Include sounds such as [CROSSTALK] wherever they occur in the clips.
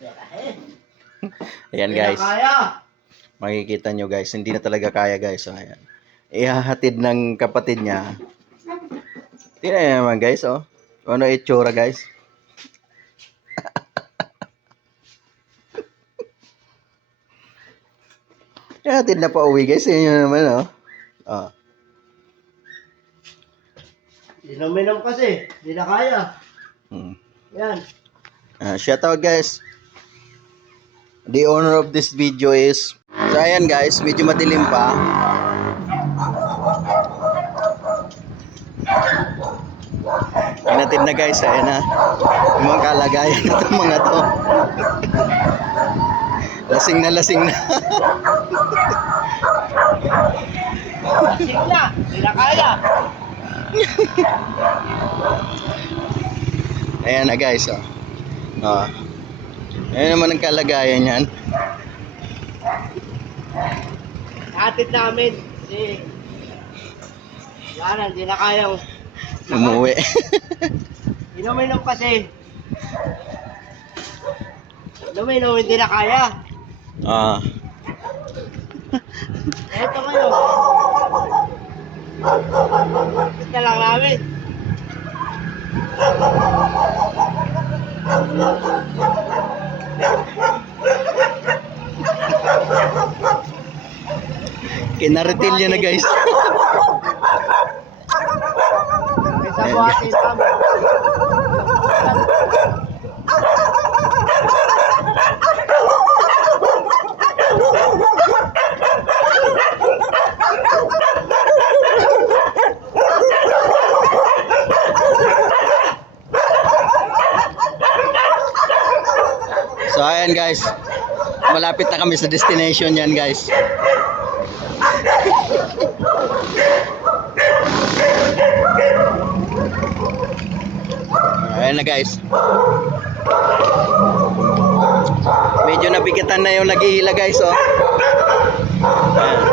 [LAUGHS] Ayan guys. Makikita nyo guys, hindi na talaga kaya guys. So, ayan. Ihahatid ng kapatid niya. Tingnan nyo naman guys, oh. Ano itsura guys. [LAUGHS] Ihahatid na pa uwi guys. Yun naman, oh. Oh. Inom-inom kasi. Hindi na kaya. Hmm. Yan. Uh, shout out guys. The owner of this video is So ayan guys, medyo madilim pa. Inatid na guys, ayan na. Yung mga kalagayan ng mga to. [LAUGHS] lasing na lasing na. Lasing [LAUGHS] na. Kaya. ayan na guys, oh. Oh. Ayan naman ang kalagayan yan. Hatid namin. Si... Yan, hindi na kaya. Umuwi. [LAUGHS] Inom-inom kasi. Inom-inom, hindi na kaya. Ah. [LAUGHS] Eto kayo. Ito lang namin. Kinaritilya na guys. Sabuhatin kami. So ayan guys. Malapit na kami sa destination yan guys. Ayan na guys. Medyo nabigatan na yung naghihila guys oh. Ayan.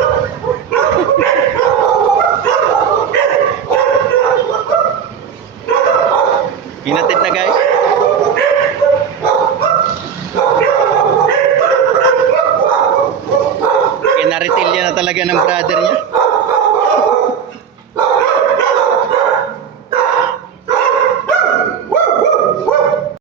talaga ng brother niya.